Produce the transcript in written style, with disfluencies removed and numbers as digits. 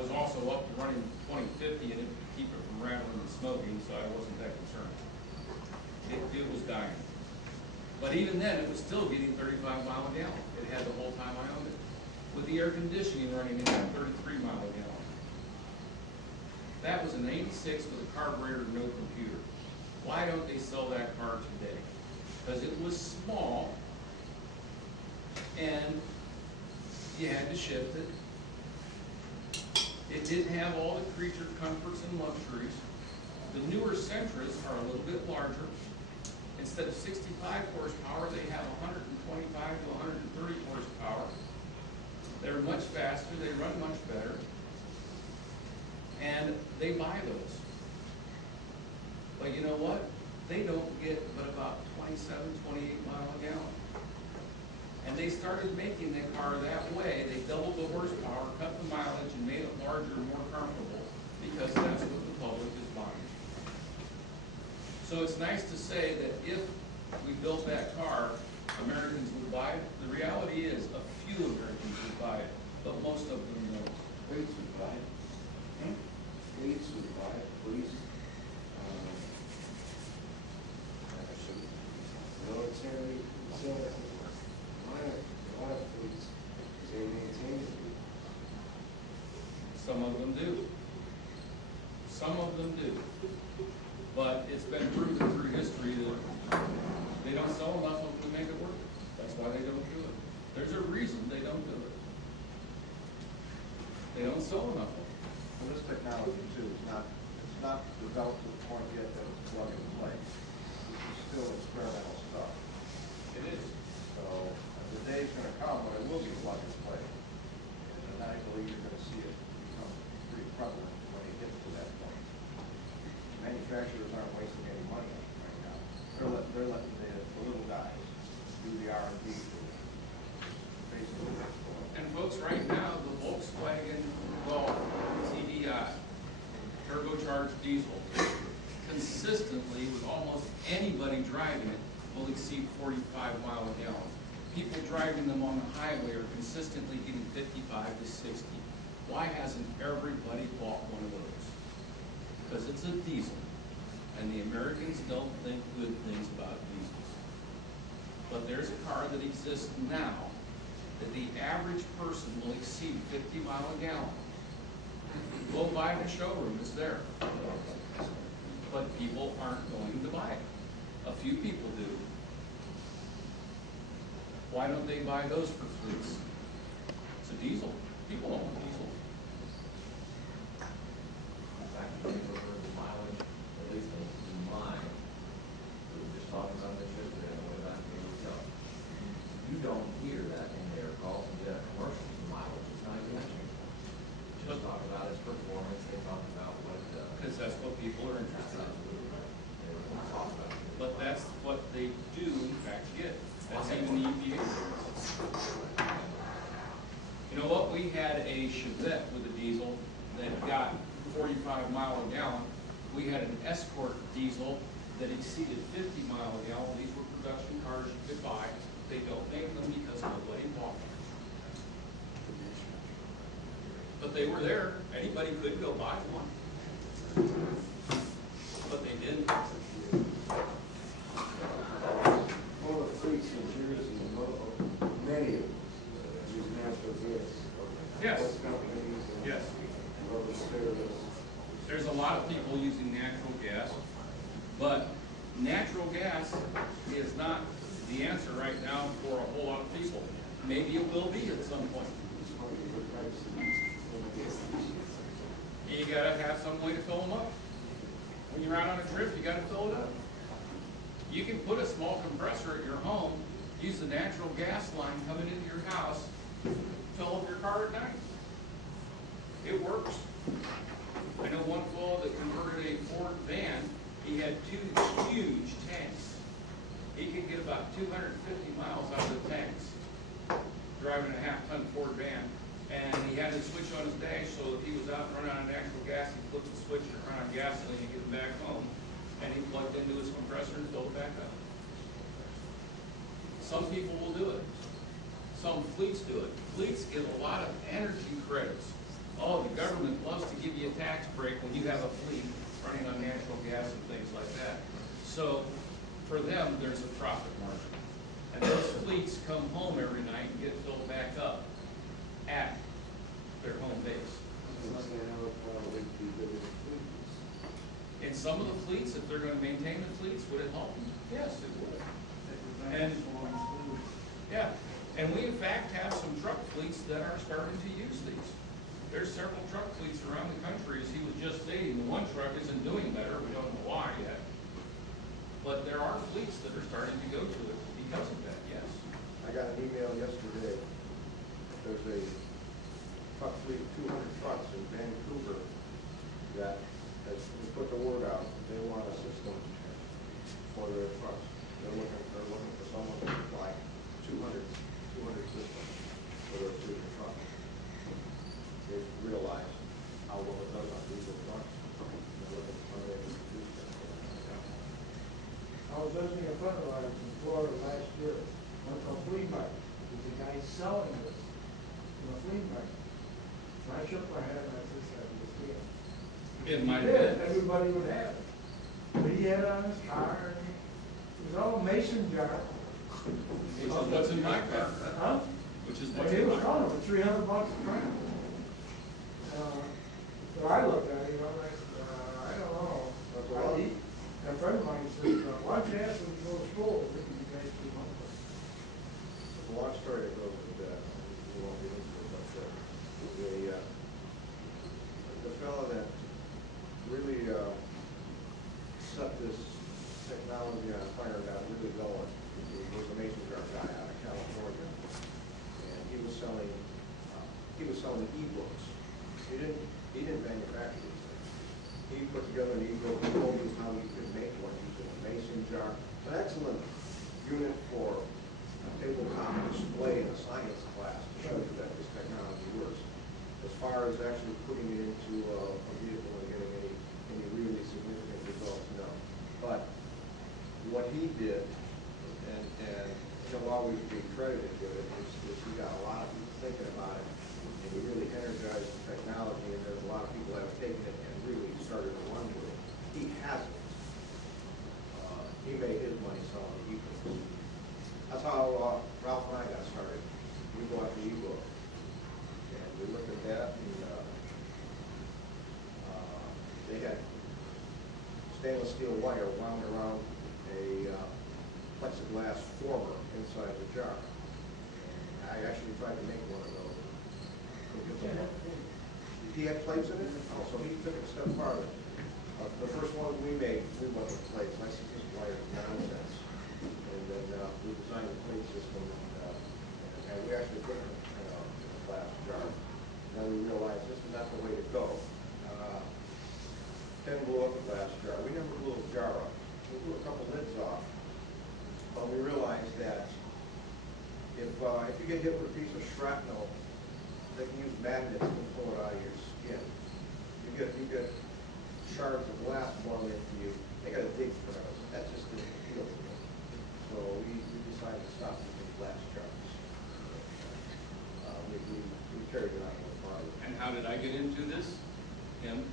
I was also up and running 2050 and it would keep it from rattling and smoking, so I wasn't that concerned. It was dying. But even then, it was still getting 35 miles a gallon. It had the whole time I owned it. With the air conditioning running, it had 33 miles a gallon. That was an 86 with a carburetor, no computer. Why don't they sell that car today? Because it was small, and you had to shift it. It didn't have all the creature comforts and luxuries. The newer Sentras are a little bit larger. Instead of 65 horsepower, they have 125 to 130 horsepower. They're much faster, they run much better, and they buy those. But you know what? They don't get but about 27, 28 miles a gallon. And they started making the car that way. They doubled the horsepower, cut the mileage, and made it larger and more comfortable because that's what the public is buying. So it's nice to say that if we built that car, Americans would buy it. The reality is a few Americans would buy it, but most of them don't. Police would buy it. Police would buy it. Police. Military. A lot of police, they maintain it. Some of them do. Some of them do. But it's been proven through history that they don't sell enough of them to make it work. That's why they don't do it. There's a reason they don't do it. They don't sell enough of them. Well, this technology too is not developed to the point yet that it's plug and play. This is still experimental stuff. It is. So the day's going to come when it will be plug and play. And I believe you're going to see it become pretty prevalent when it gets to that point. Manufacturers aren't wasting any money on it right now. They're letting the little guys do the R&D. Basically, that's going on. And folks, right now, the Volkswagen Golf TDI, turbocharged diesel, consistently with almost anybody driving it, will exceed 45 miles a gallon. People driving them on the highway are consistently getting 55 to 60. Why hasn't everybody bought one of those? Because it's a diesel, and the Americans don't think good things about diesels. But there's a car that exists now that the average person will exceed 50 miles a gallon. Go by the showroom, it's there. But people aren't going to buy it. A few people do. Why don't they buy those for fleets? It's a diesel. People don't want diesel. In fact, you think over the mileage, at least in mine, we were just talking about this yesterday on the way back to the hotel. You don't hear that in their calls and jet commercials. The mileage is not even mentioned. Just talk about its performance. They talk about what it does. Because that's what people are interested in. They don't talk about it. But that's what they do, in fact, get. That's even the EPA. You know what? We had a Chevette with a diesel that got 45 miles a gallon. We had an Escort diesel that exceeded 50 miles a gallon. These were production cars you could buy. They don't make them because nobody bought them. But they were there. Anybody could go buy one. But they didn't. All the fleets in Jersey, many of them use natural gas. Yes. Bus companies and Yes. other service. There's a lot of people using natural gas, but natural gas is not the answer right now for a whole lot of people. Maybe it will be at some point. You gotta have some way to fill them up. When you're out on a trip, you gotta fill it up. You can put a small compressor at your home, use the natural gas line coming into your house, fill up your car at night. It works. I know one fellow that converted a Ford van. He had two huge tanks. He could get about 250 miles out of the tanks driving a half-ton Ford van. And he had a switch on his dash, so if he was out and running on natural gas, he flipped the switch and run on gasoline and get him back home. And he plugged into his compressor and filled it back up. Some people will do it. Some fleets do it. Fleets get a lot of energy credits. oh, the government loves to give you a tax break when you have a fleet running on natural gas and things like that. So for them, there's a profit margin. And those fleets come home every night and get filled back up at their home base. In some of the fleets, if they're gonna maintain the fleets, would it help them? Yes, it would. And, yeah, and we in fact have some truck fleets that are starting to use these. There's several truck fleets around the country, as he was just stating. The one truck isn't doing better, we don't know why yet. But there are fleets that are starting to go to it because of that, yes. I got an email yesterday. There's a truck fleet, 200 trucks in Vancouver that has put the word out. They want a system for their trucks. They're looking for someone to supply 200 systems for their fleet of trucks. They realize how well it does on diesel trucks. They're looking for somebody to produce them. I was listening to a friend of mine from Florida last year, went to a flea market. There's a guy selling this in a flea market. And I shook my head and I said, I understand. It might have been. Everybody would have it. But he had it on his car, and it was all mason jar. Which is what's in my car. Huh? Which is And what's he in was my car. selling it for $300 a pound. So I looked at it, I'm like, I don't know. That's a lot. A friend of mine said, why don't you ask when you go to school, what do you guys do? It's a long story that goes with that. We won't get into it, but the fellow that really set this technology on fire and got really going was a mason jar guy out of California, and he was selling e-books. He didn't manufacture these things. He put together an e-book. He told you how you could make one using a mason jar. An excellent unit for a tabletop display in a science class to show you that this technology works. As far as actually putting it into a vehicle and getting any really significant results, no. But what he did, and he'll always be credited with it, is he got a lot of people thinking about it, and he really energized the technology, and there's a lot of people that have taken it and really started to run with it. He hasn't. He made his money selling the e-books. That's how Ralph and I got started. We bought the e-book, and we looked at that, and they had stainless steel wire wound around a plexiglass former inside the jar. And I actually tried to make one of those. He had plates in it, so he took it a step farther. The first one we made, we went with plates. I said, this wire is nonsense. And then we designed a plate system, and we actually put it in a glass jar. And then we realized this is not the way to go. Ken blew up a glass jar. We never blew a jar up. We blew a couple lids off. But we realized that if you get hit with a piece of shrapnel, they can use magnets to pull it out of your skin. You get shards of glass blown into you. They got to dig for it. That just didn't appeal to me. So we decided to stop using glass jars. We carried it on a little farther. And how did I get into this? Him?